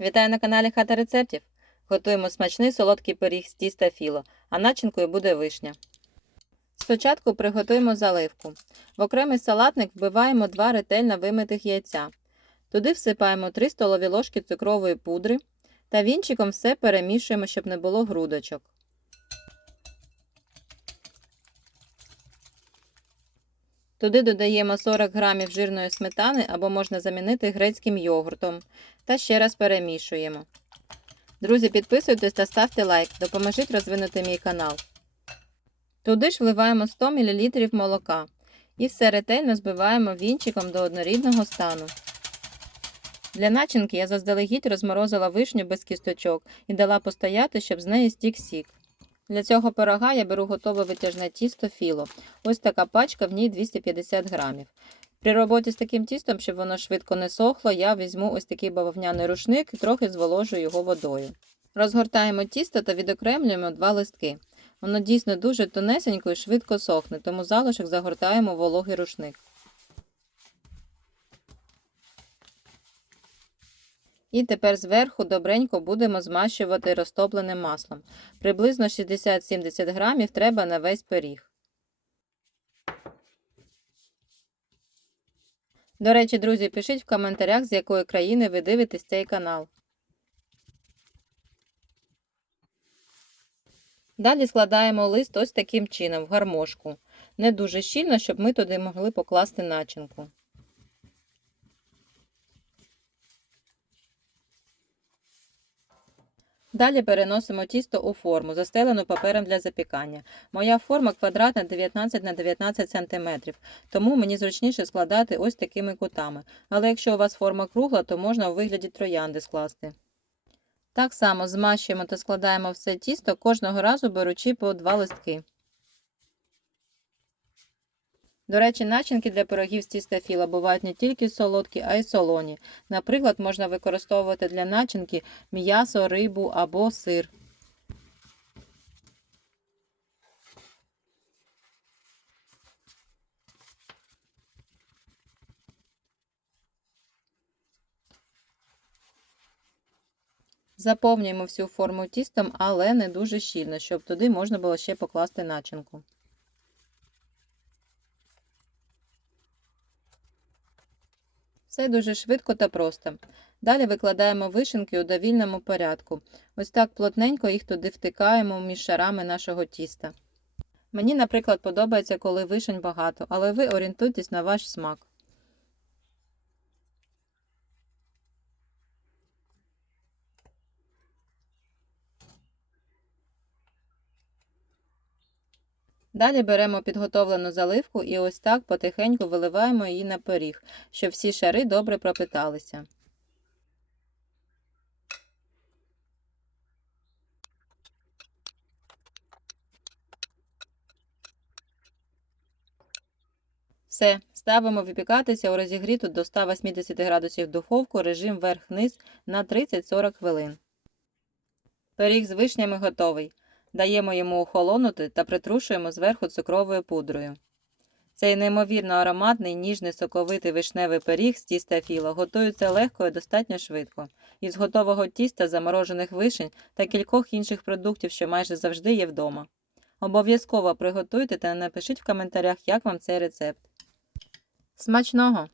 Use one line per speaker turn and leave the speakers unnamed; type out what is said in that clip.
Вітаю на каналі Хата рецептів. Готуємо смачний солодкий пиріг з тіста філо, а начинкою буде вишня. Спочатку приготуємо заливку. В окремий салатник вбиваємо 2 ретельно вимитих яйця. Туди всипаємо 3 столові ложки цукрової пудри та вінчиком все перемішуємо, щоб не було грудочок. Туди додаємо 40 грамів жирної сметани або можна замінити грецьким йогуртом та ще раз перемішуємо. Друзі, підписуйтесь та ставте лайк, допоможіть розвинути мій канал. Туди ж вливаємо 100 мл молока і все ретельно збиваємо вінчиком до однорідного стану. Для начинки я заздалегідь розморозила вишню без кісточок і дала постояти, щоб з неї стік сік. Для цього пирога я беру готове витяжне тісто філо. Ось така пачка, в ній 250 грамів. При роботі з таким тістом, щоб воно швидко не сохло, я візьму ось такий бавовняний рушник і трохи зволожу його водою. Розгортаємо тісто та відокремлюємо два листки. Воно дійсно дуже тонесенько і швидко сохне, тому залишок загортаємо вологий рушник. І тепер зверху добренько будемо змащувати розтопленим маслом. Приблизно 60-70 грамів треба на весь пиріг. До речі, друзі, пишіть в коментарях, з якої країни ви дивитесь цей канал. Далі складаємо лист ось таким чином, в гармошку. Не дуже щільно, щоб ми туди могли покласти начинку. Далі переносимо тісто у форму, застелену папером для запікання. Моя форма квадратна 19 на 19 см, тому мені зручніше складати ось такими кутами. Але якщо у вас форма кругла, то можна у вигляді троянди скласти. Так само змащуємо та складаємо все тісто, кожного разу беручи по два листки. До речі, начинки для пирогів з тіста філа бувають не тільки солодкі, а й солоні. Наприклад, можна використовувати для начинки м'ясо, рибу або сир. Заповнюємо всю форму тістом, але не дуже щільно, щоб туди можна було ще покласти начинку. Все дуже швидко та просто. Далі викладаємо вишенки у довільному порядку. Ось так плотненько їх туди втикаємо між шарами нашого тіста. Мені, наприклад, подобається, коли вишень багато, але ви орієнтуйтесь на ваш смак. Далі беремо підготовлену заливку і ось так потихеньку виливаємо її на пиріг, щоб всі шари добре пропиталися. Все, ставимо випікатися у розігріту до 180 градусів духовку режим верх-низ на 30-40 хвилин. Пиріг з вишнями готовий. Даємо йому охолонути та притрушуємо зверху цукровою пудрою. Цей неймовірно ароматний, ніжний соковитий вишневий пиріг з тіста філа готується легко і достатньо швидко. Із готового тіста, заморожених вишень та кількох інших продуктів, що майже завжди є вдома. Обов'язково приготуйте та напишіть в коментарях, як вам цей рецепт. Смачного!